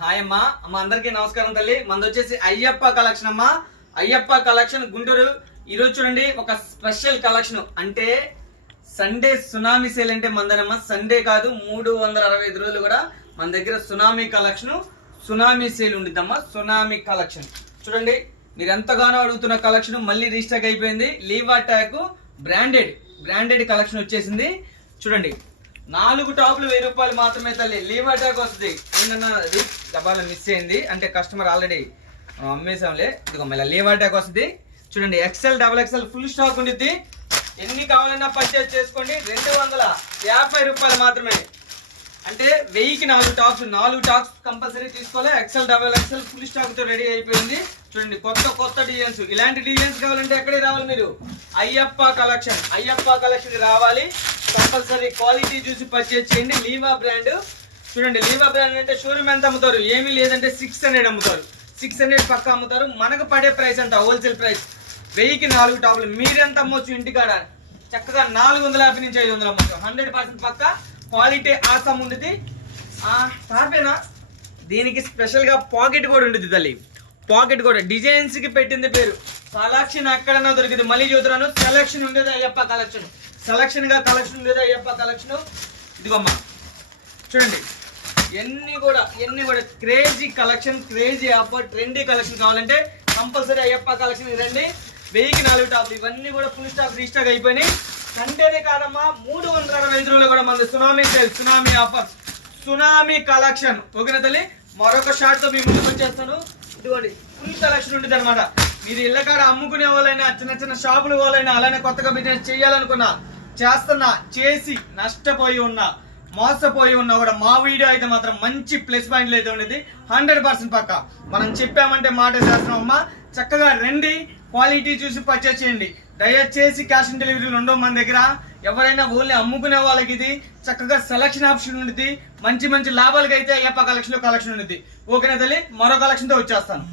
Hi అమ్మా. అందరికీ నమస్కారం తల్లి. మనది వచ్చేసి అయ్యప్ప కలెక్షన్ అమ్మా. అయ్యప్ప కలెక్షన్ గుంటూరు. ఈరోజు చూడండి ఒక స్పెషల్ కలెక్షన్. అంటే సండే సునామీ సేల్ అంటే మందనమ్మా. సండే కాదు 365 రోజులు కూడా మన దగ్గర సునామీ కలెక్షన్, సునామీ సేల్ ఉండిద్దమ్మా. సునామీ కలెక్షన్ చూడండి. మీరు ఎంతగానో అడుగుతున్న కలెక్షన్ మళ్ళీ రీస్టాక్ అయిపోయింది. లీవ్ అటాక్ బ్రాండెడ్ కలెక్షన్ వచ్చేసింది. చూడండి 4 టాప్లు 1000 రూపాయలు మాత్రమే తల్లి. లీవ్ అటాక్ వస్తుంది. ఏంటన్నా అది డబ్బాలో మిస్ అయింది అంటే కస్టమర్ ఆల్రెడీ అమ్మేసాంలే. ఇదిగో మళ్ళీ లీవ్ అటాక్ వస్తుంది. చూడండి XL double XL full stock ఉండిద్ది. ఎన్ని కావాలన్నా పర్చేజ్ చేసుకోండి. 250 రూపాయలు మాత్రమే. అంటే 1000కి 4 టాప్స్ కంపల్సరీ తీసుకోవాలి. XL double XL full stock తో రెడీ అయిపోయింది. చూడండి కొత్త డిజైన్స్. ఇలాంటి డిజైన్స్ కావాలంటే ఎక్కడికి రావాలి మీరు? అయ్యప్ప కలెక్షన్ రావాలి. కంపల్సరీ క్వాలిటీ చూసి పర్చేజ్ చేయండి. లీవా బ్రాండ్ చూడండి. లీవా బ్రాండ్ అంటే షోరూమ్ ఎంత అమ్ముతారు? ఏమీ లేదంటే 600 అమ్ముతారు. 600 పక్క అమ్ముతారు. మనకు పడే ప్రైస్ అంత హోల్సేల్ ప్రైస్. 1000కి 4 టాప్లు మీరెంత అమ్మొచ్చు ఇంటికాడ? చక్కగా 450 నుంచి 500 అమ్మొచ్చు. 100% పక్క క్వాలిటీ ఆసం ఉంటుంది. టాపేనా? దీనికి స్పెషల్ గా పాకెట్ కూడా ఉంటుంది తల్లి. పాకెట్ కూడా డిజైన్స్ కి పెట్టింది పేరు. కలెక్షన్ ఎక్కడన్నా దొరికింది. మళ్ళీ చూద్దాను. సెలక్షన్ ఉండేది అయ్యప్ప కలెక్షన్. కలెక్షన్ ఉండేది అయ్యప్ప కలెక్షన్. ఇదిగోమ్మా చూడండి. ఎన్ని కూడా crazy collection, crazy offer, trendy collection కావాలంటే కంపల్సరీ అయ్యప్ప కలెక్షన్ రండి. 1000కి 4 టాప్లు ఇవన్నీ కూడా ఫుల్ స్టాక్ రీస్టాక్ అయిపోయినాయి. సండేనే కాదమ్మా 365 రోజులు కూడా మన tsunami sale, tsunami offer, tsunami collection. ఓకేనా తల్లి? మరొక షార్ట్ తో మీ ముందుకు వచ్చేస్తాను. ఇదిగోండి ఫుల్ కలెక్షన్ ఉంటుంది అనమాట. మీరు ఇళ్ళ కాడ అమ్ముకునే వాళ్ళైనా, చిన్న షాపులు వాళ్ళైనా, అలానే కొత్తగా బిజినెస్ చేయాలనుకున్నా, చేసి నష్టపోయి ఉన్నా, మోసపోయి ఉన్నా కూడా మా వీడియో అయితే మాత్రం మంచి ప్లస్ పాయింట్లు అయితే ఉండేది. 100% పక్క. మనం చెప్పామంటే మాట చేస్తున్నాం అమ్మా. చక్కగా రండి, క్వాలిటీ చూసి పర్చేస్ చేయండి. దయచేసి క్యాష్ ఆన్ డెలివరీలు ఉండవు మన దగ్గర. ఎవరైనా ఓన్లీ అమ్ముకునే వాళ్ళకి ఇది చక్కగా సెలక్షన్ ఆప్షన్ ఉంటుంది. మంచి లాభాలకి అయితే అయ్యప్ప కలెక్షన్ ఉండేది. ఓకేనా తల్లి? మరో కలెక్షన్ తో వచ్చేస్తాను.